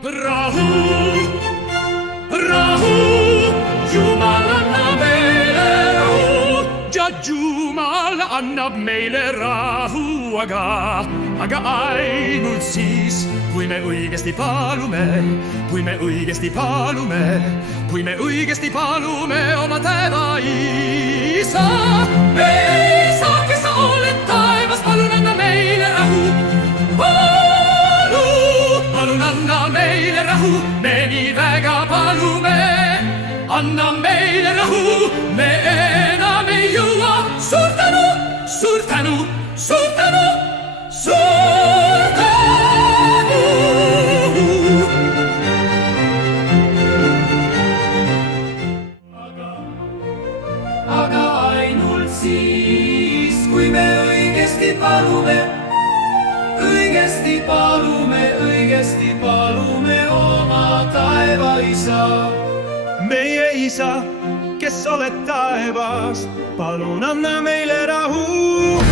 Rahu, rahu, Jumal annab meile rahu. Ja Jumal annab meile rahu, aga ainult siis, kui me õigesti palume, kui me õigesti palume, kui me õigesti palume oma taeva isa. Meie isa, kes sa oled taevas, palun anna meile rahu. Palun anna meile rahu, me nii väga palume. Anna meile rahu, me enam ei jõua. Suur tänu, suur tänu, suur tänu, suur tänu. Aga ainult siis, kui me õigesti palume, õigesti palume, õigesti palume oma taeva isa. Meie isa, kes oled taevas, palun anna meile rahu.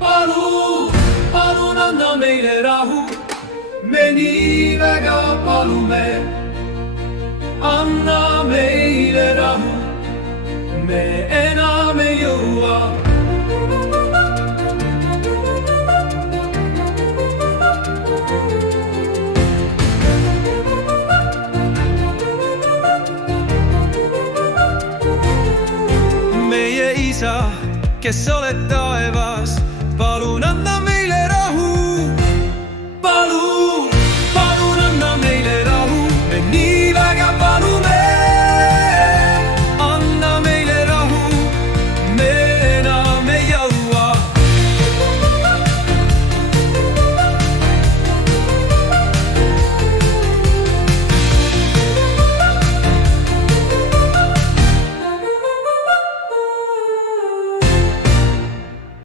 Palun anna meile rahu, me nii väga palume. Anna meile rahu, me enam ei jõua. Meie isa, kes oled taevas, palun anna